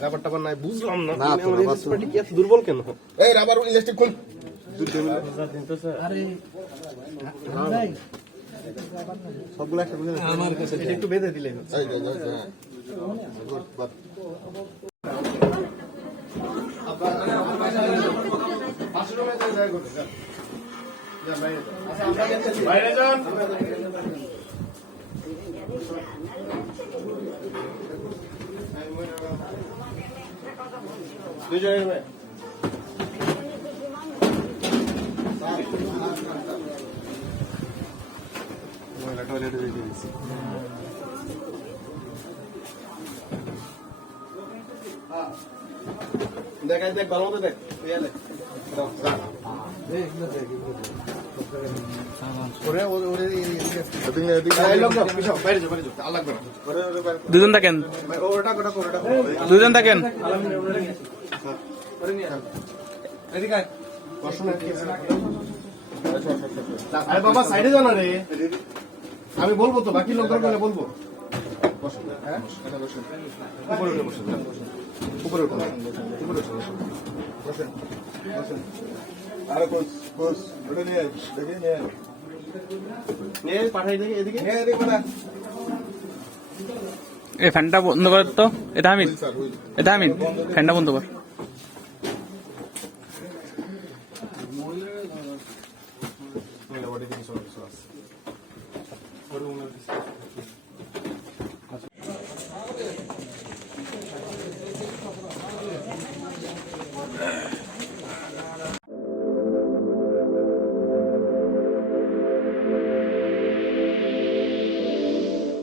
Rubber টাবার নাই বুঝলাম না আমাদের পার্টি কি এত দুর্বল কেন? এই রাবার ইলাস্টিক কোন দুটো মিলে আরে ভাই সবগুলো একটা বুঝে আমার কাছে একটু বেঁধে দিলেন। এই যা যা গুড বাট বাথরুমে যায় গুড যা বাইরে আচ্ছা আমরা যাচ্ছি বাইরে যান দুজনের ভাই মহিলা টয়লেটে যেতে দিচ্ছি দেখ দেখ ভালো মতো দেখ দেখ দুজন থাকেন দুজন থাকেন আরে বাবা সাইডে যাও না রে আমি বলবো তো বাকি লোক দরকার বলবো উপরে উঠে বসেন উপরে উঠে উপরে উঠে বসেন বসেন আরে কোচ কোচ ওটা নিয়ে দেখি নিয়ে পাঠাই দেখি এদিকে নিয়ে এদিকে না এই ফ্যানটা বন্ধ কর তো। এটা আমি ফ্যানটা বন্ধ কর। মহিলা বডি কিছু আছে